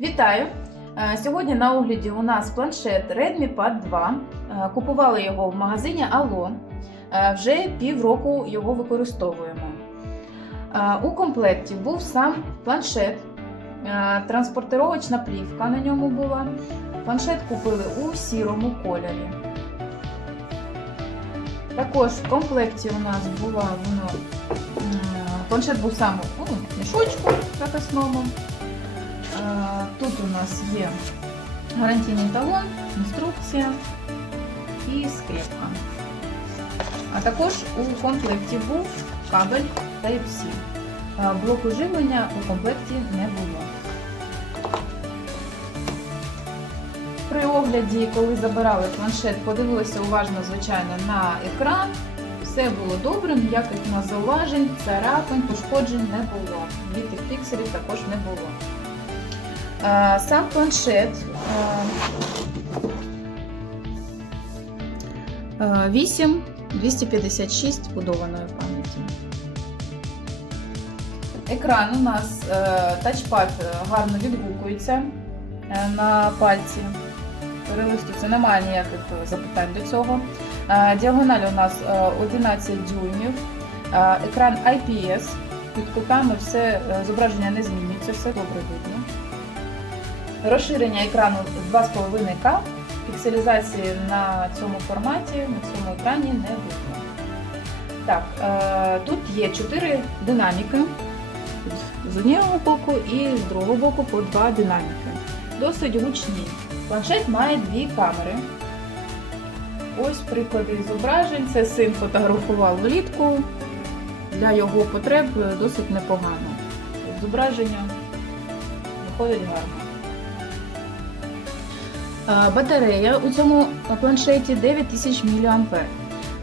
Вітаю! Е, Сьогодні на огляді у нас планшет Redmi Pad 2. Е, Купували його в магазині Allo. Е, Вже півроку його використовуємо. У комплекті був сам планшет, транспортировочна плівка на ньому була. Планшет купили у сірому кольорі. Також в комплекті у нас була воно. Планшет був сам у мішочку запасному. Тут у нас є гарантійний талон, інструкція і скріпка. А також у комплекті був кабель Type-C. Е, Блоку живлення у комплекті не було. При огляді, коли забирали планшет, подивилися уважно, звичайно, на екран. Все було добре, ніяких зауважень, царапин, пошкоджень не було. Бітих пікселів також не було. Е, Сам планшет е, 8 256 будованої пам'яті. Екран у нас е, тачпад е, гарно відгукується на пальці. Перелистується, немає ніяких запитань до цього. Діагональ у нас е, 11 дюймів. Екран IPS. Під кутами все зображення не змінюється, все добре видно. Розширення екрану 2,5К. Пікселізації на цьому форматі, на цьому екрані не видно. Так, е, тут є 4 динаміки з одного боку і з другого боку по два динаміки. Досить гучні. Планшет має дві камери. Ось приклади зображень. Це син фотографував влітку. Для його потреб досить непогано. Зображення виходить гарно. Батарея у цьому планшеті 9000 мАh.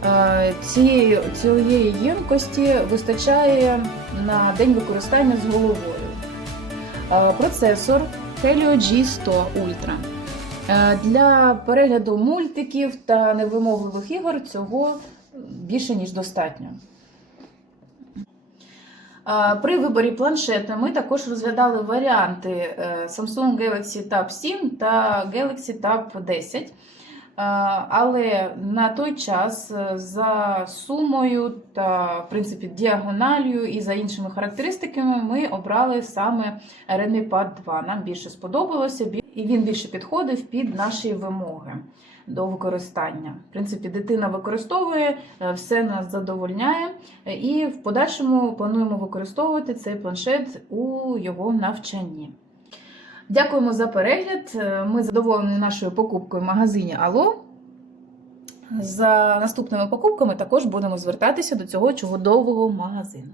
Е, Цієї, цієї ємкості вистачає на день використання з головою. Процесор Helio G100 Ultra. Для перегляду мультиків та невимогливих ігор цього більше ніж достатньо. При виборі планшета ми також розглядали варіанти е, Samsung Galaxy Tab 7 та Galaxy Tab 10. Е, Але на той час е, за сумою та в принципі діагоналію і за іншими характеристиками ми обрали саме Redmi Pad 2. Нам більше сподобалося, і він більше підходив під наші вимоги до використання. В принципі, дитина використовує, е, все нас задовольняє, е, і в подальшому плануємо використовувати цей планшет у його навчанні. Дякуємо за перегляд. Е, Ми задоволені нашою покупкою в магазині Алло. За наступними покупками також будемо звертатися до цього чудового магазину.